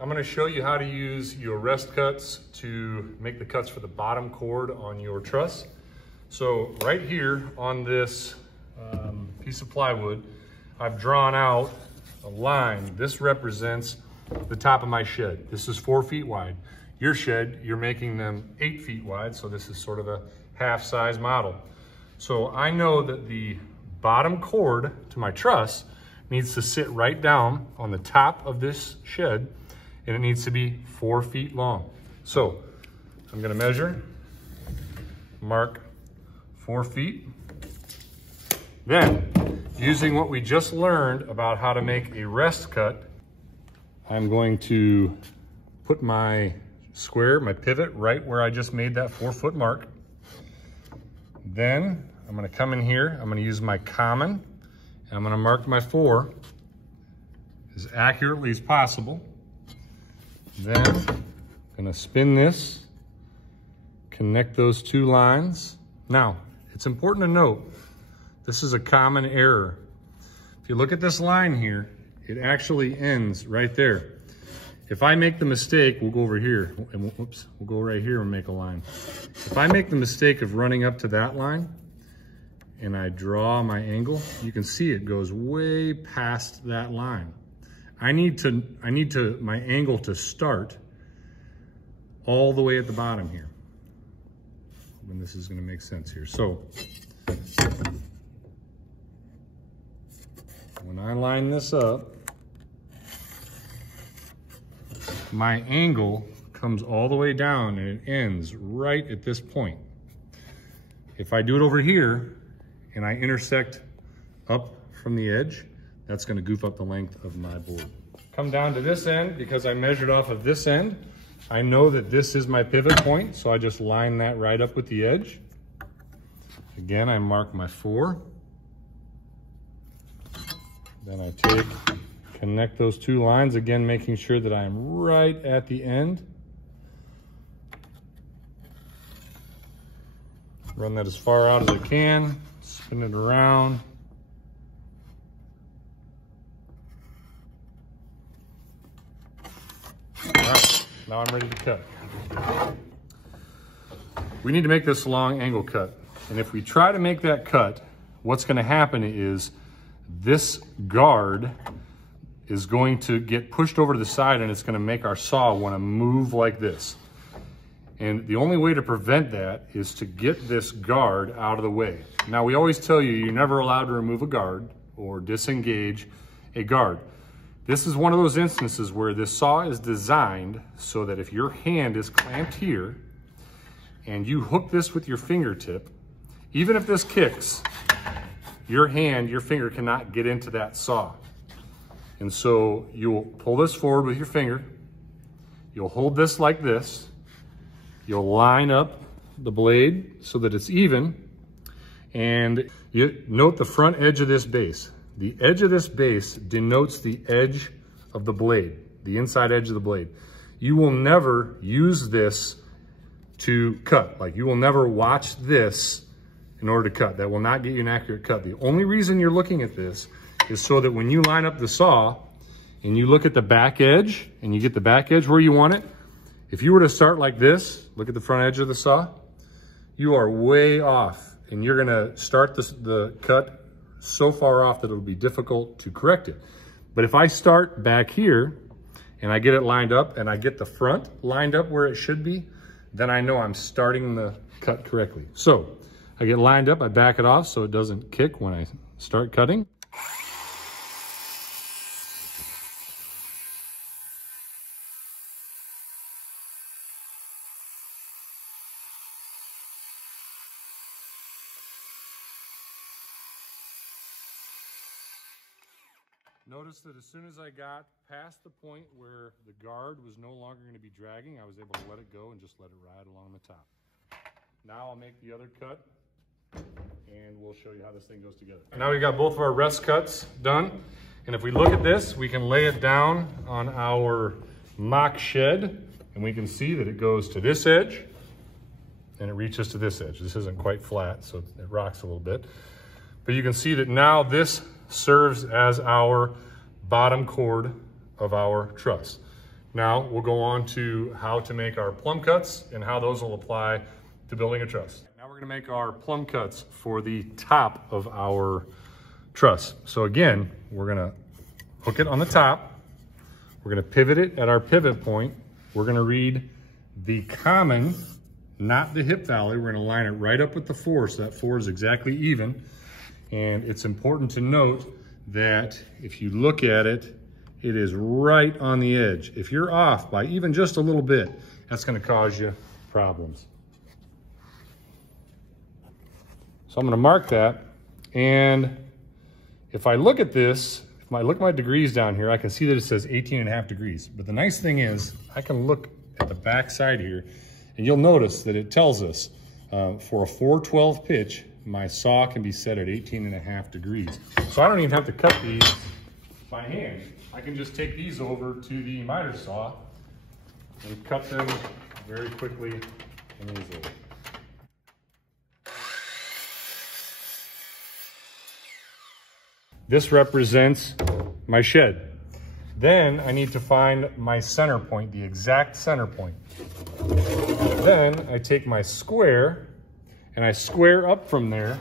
I'm going to show you how to use your rest cuts to make the cuts for the bottom cord on your truss. So right here on this piece of plywood, I've drawn out a line. This represents the top of my shed. This is 4 feet wide. Your shed, you're making them 8 feet wide, so this is sort of a half-size model. So I know that the bottom cord to my truss needs to sit right down on the top of this shed, and it needs to be 4 feet long. So I'm gonna measure, mark 4 feet. Then, using what we just learned about how to make a rest cut, I'm going to put my square, my pivot, right where I just made that 4 foot mark. Then I'm gonna come in here, I'm gonna use my common, and I'm gonna mark my 4 as accurately as possible. Then I'm gonna spin this, connect those 2 lines. Now, it's important to note, this is a common error. If you look at this line here, it actually ends right there. If I make the mistake, we'll go over here, and we'll go right here and make a line. If I make the mistake of running up to that line, and I draw my angle, you can see it goes way past that line. I need my angle to start all the way at the bottom here. And this is gonna make sense here. So, when I line this up, my angle comes all the way down and it ends right at this point. If I do it over here and I intersect up from the edge, that's gonna goof up the length of my board. Come down to this end because I measured off of this end. I know that this is my pivot point, so I just line that right up with the edge. Again, I mark my 4. Then I connect those 2 lines, again, making sure that I am right at the end. Run that as far out as I can, spin it around. All right, now I'm ready to cut. We need to make this long angle cut. And if we try to make that cut, what's gonna happen is this guard is going to get pushed over to the side and it's gonna make our saw wanna move like this. And the only way to prevent that is to get this guard out of the way. Now, we always tell you, you're never allowed to remove a guard or disengage a guard. This is one of those instances where this saw is designed so that if your hand is clamped here and you hook this with your fingertip, even if this kicks, your finger cannot get into that saw. And so you'll pull this forward with your finger, you'll hold this like this, you'll line up the blade so that it's even, and you note the front edge of this base. The edge of this base denotes the edge of the blade, the inside edge of the blade. You will never use this to cut. Like, you will never watch this in order to cut. That will not get you an accurate cut. The only reason you're looking at this is so that when you line up the saw and you look at the back edge and you get the back edge where you want it, if you were to start like this, look at the front edge of the saw, you are way off and you're gonna start the cut so far off that it'll be difficult to correct it. But if I start back here and I get it lined up and I get the front lined up where it should be, then I know I'm starting the cut correctly. So I get lined up, I back it off so it doesn't kick when I start cutting. Notice that as soon as I got past the point where the guard was no longer going to be dragging, I was able to let it go and just let it ride along the top. Now I'll make the other cut and we'll show you how this thing goes together. Now we've got both of our rest cuts done. And if we look at this, we can lay it down on our mock shed and we can see that it goes to this edge and it reaches to this edge. This isn't quite flat, so it rocks a little bit. But you can see that now this serves as our bottom cord of our truss. Now we'll go on to how to make our plumb cuts and how those will apply to building a truss. Now we're gonna make our plumb cuts for the top of our truss. So again, we're gonna hook it on the top. We're gonna pivot it at our pivot point. We're gonna read the common, not the hip valley. We're gonna line it right up with the 4, so that 4 is exactly even. And it's important to note that if you look at it, it is right on the edge. If you're off by even just a little bit, that's gonna cause you problems. So I'm gonna mark that, and if I look at this, if I look at my degrees down here, I can see that it says 18.5 degrees. But the nice thing is, I can look at the back side here, and you'll notice that it tells us for a 412 pitch, my saw can be set at 18.5 degrees. So I don't even have to cut these by hand. I can just take these over to the miter saw and cut them very quickly and easily. This represents my shed. Then I need to find my center point, the exact center point. Then I take my square and I square up from there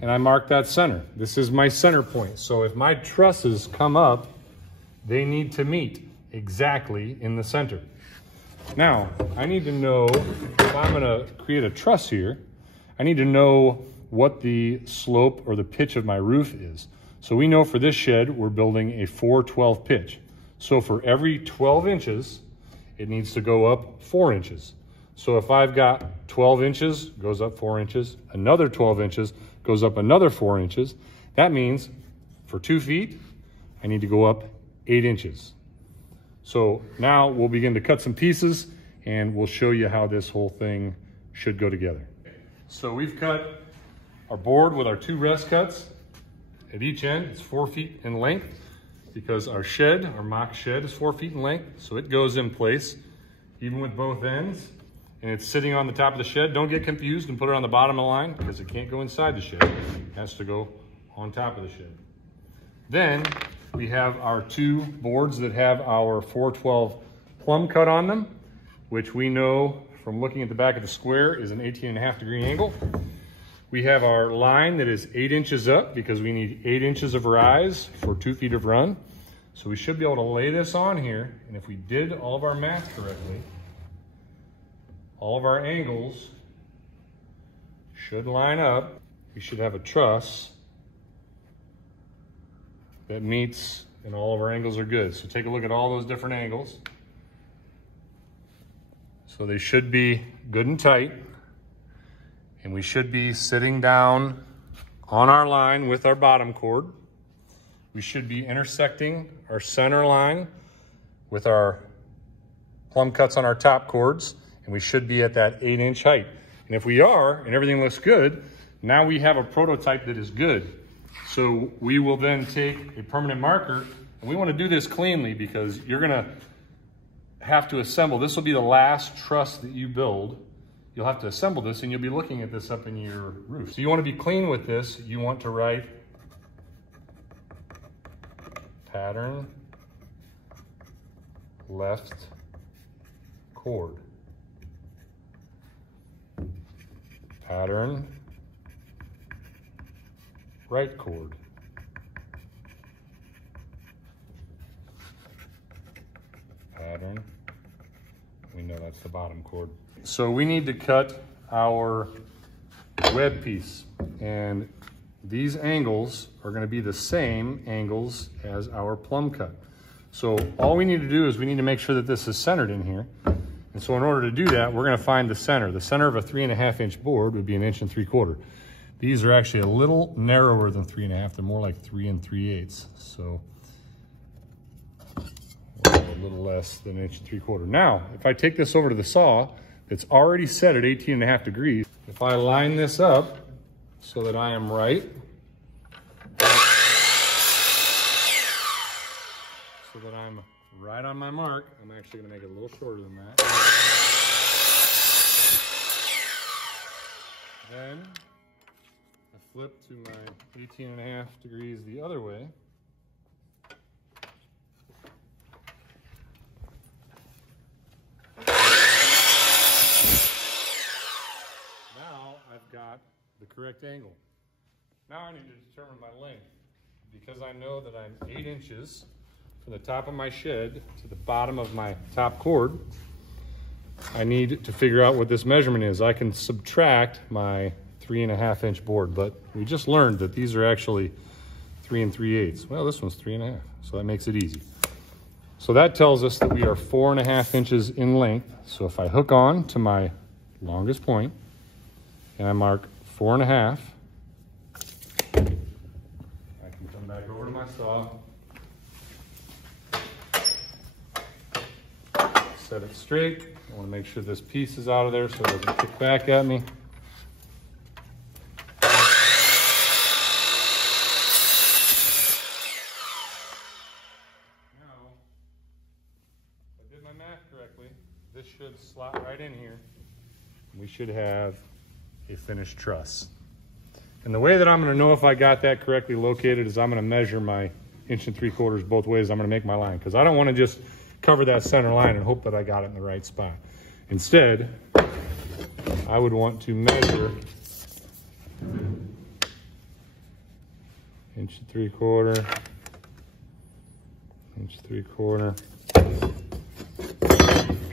and I mark that center. This is my center point. So if my trusses come up, they need to meet exactly in the center. Now, I need to know, if I'm gonna create a truss here, I need to know what the slope or the pitch of my roof is. So we know for this shed, we're building a 412 pitch. So for every 12 inches, it needs to go up 4 inches. So if I've got 12 inches, goes up 4 inches, another 12 inches, goes up another 4 inches. That means for 2 feet, I need to go up 8 inches. So now we'll begin to cut some pieces and we'll show you how this whole thing should go together. So we've cut our board with our 2 rest cuts. At each end, it's 4 feet in length because our shed, our mock shed, is 4 feet in length. So it goes in place even with both ends, and it's sitting on the top of the shed. Don't get confused and put it on the bottom of the line because it can't go inside the shed. It has to go on top of the shed. Then we have our 2 boards that have our 412 plumb cut on them, which we know from looking at the back of the square is an 18.5 degree angle. We have our line that is 8 inches up because we need 8 inches of rise for 2 feet of run. So we should be able to lay this on here, and if we did all of our math correctly, all of our angles should line up. We should have a truss that meets, and all of our angles are good. So take a look at all those different angles. So they should be good and tight, and we should be sitting down on our line with our bottom chord. We should be intersecting our center line with our plumb cuts on our top chords, and we should be at that 8-inch height. And if we are, and everything looks good, now we have a prototype that is good. So we will then take a permanent marker, and we want to do this cleanly because you're gonna have to assemble. This will be the last truss that you build. You'll have to assemble this and you'll be looking at this up in your roof. So you want to be clean with this. You want to write pattern left chord. Pattern right chord. Pattern, we know that's the bottom chord. So we need to cut our web piece, and these angles are going to be the same angles as our plumb cut. So all we need to do is we need to make sure that this is centered in here. And so in order to do that, we're going to find the center. The center of a 3.5-inch board would be 1 3/4 inches. These are actually a little narrower than 3.5. They're more like 3 3/8. So a little less than 1 3/4 inches. Now, if I take this over to the saw, it's already set at 18.5 degrees. If I line this up so that I am right, so that I'm right on my mark, I'm actually going to make it a little shorter than that. Then I flip to my 18.5 degrees the other way. correct angle. Now I need to determine my length. Because I know that I'm 8 inches from the top of my shed to the bottom of my top cord, I need to figure out what this measurement is. I can subtract my 3.5 inch board, but we just learned that these are actually 3 3/8. Well, this one's 3.5, so that makes it easy. So that tells us that we are 4.5 inches in length. So if I hook on to my longest point and I mark 4.5, I can come back over to my saw, set it straight. I want to make sure this piece is out of there so it doesn't kick back at me. Now, if I did my math correctly, this should slot right in here. We should have a finished truss. And the way that I'm going to know if I got that correctly located is I'm going to measure my 1 3/4 both ways. I'm going to make my line because I don't want to just cover that center line and hope that I got it in the right spot. Instead, I would want to measure 1 3/4, 1 3/4,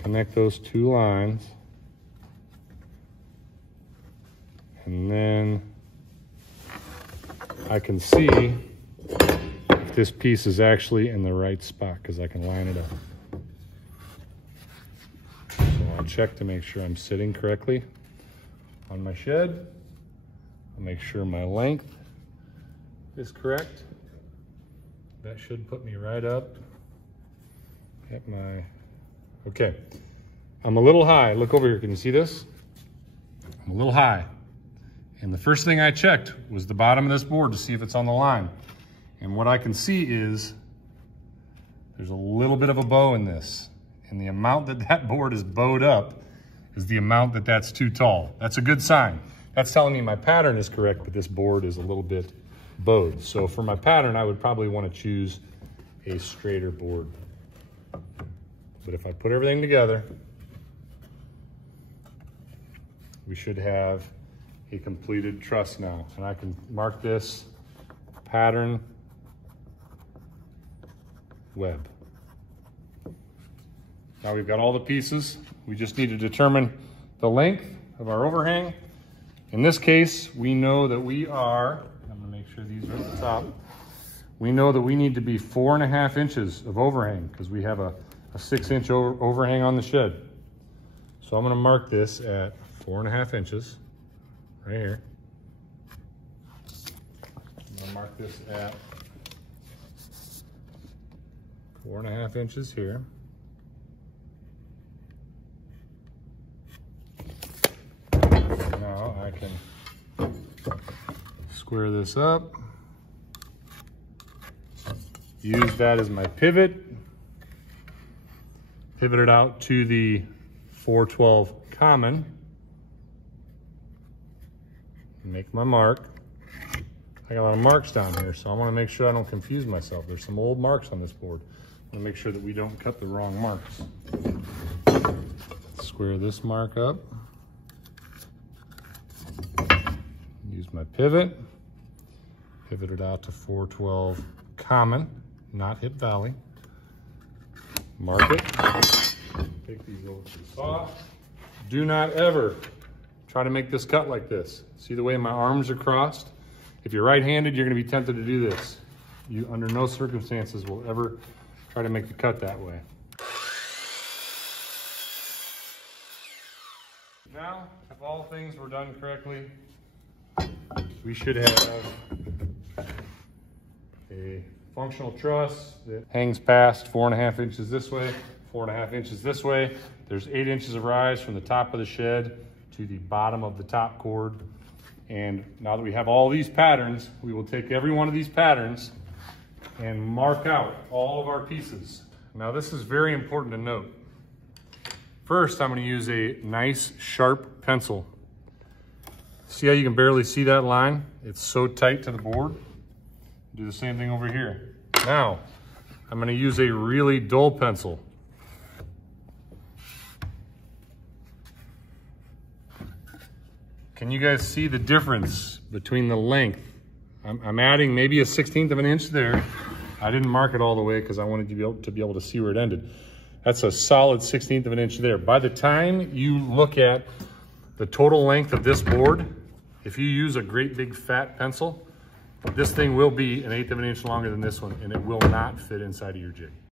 connect those two lines, and then I can see if this piece is actually in the right spot because I can line it up. So I'll check to make sure I'm sitting correctly on my shed. I'll make sure my length is correct. That should put me right up at my, okay. I'm a little high. Look over here, can you see this? I'm a little high. And the first thing I checked was the bottom of this board to see if it's on the line. And what I can see is there's a little bit of a bow in this. And the amount that that board is bowed up is the amount that that's too tall. That's a good sign. That's telling me my pattern is correct, but this board is a little bit bowed. So for my pattern, I would probably want to choose a straighter board. But if I put everything together, we should have a completed truss now. And I can mark this pattern web. Now we've got all the pieces. We just need to determine the length of our overhang. In this case, we know that we are, I'm gonna make sure these are at the top. We know that we need to be 4.5 inches of overhang because we have a 6-inch overhang on the shed. So I'm gonna mark this at 4.5 inches, right here. I'm gonna mark this at 4.5 inches here. Now I can square this up, use that as my pivot, pivot it out to the 412 common, make my mark. I got a lot of marks down here, so I want to make sure I don't confuse myself. There's some old marks on this board. I want to make sure that we don't cut the wrong marks. Square this mark up. Use my pivot, pivot it out to 412 common, not hip valley. Mark it, take these over to the saw. Do not ever try to make this cut like this. See the way my arms are crossed? If you're right-handed, you're gonna be tempted to do this. You, under no circumstances, will ever try to make the cut that way. Now, if all things were done correctly, we should have a functional truss that hangs past 4.5 inches this way, 4.5 inches this way. There's 8 inches of rise from the top of the shed to the bottom of the top cord. And now that we have all these patterns, we will take every one of these patterns and mark out all of our pieces. Now this is very important to note. First, I'm going to use a nice sharp pencil. See how you can barely see that line? It's so tight to the board. Do the same thing over here. Now, I'm going to use a really dull pencil. Can you guys see the difference between the length? I'm adding maybe a 1/16 of an inch there. I didn't mark it all the way because I wanted you to be able to see where it ended. That's a solid 1/16 of an inch there. By the time you look at the total length of this board, if you use a great big fat pencil, this thing will be 1/8 of an inch longer than this one, and it will not fit inside of your jig.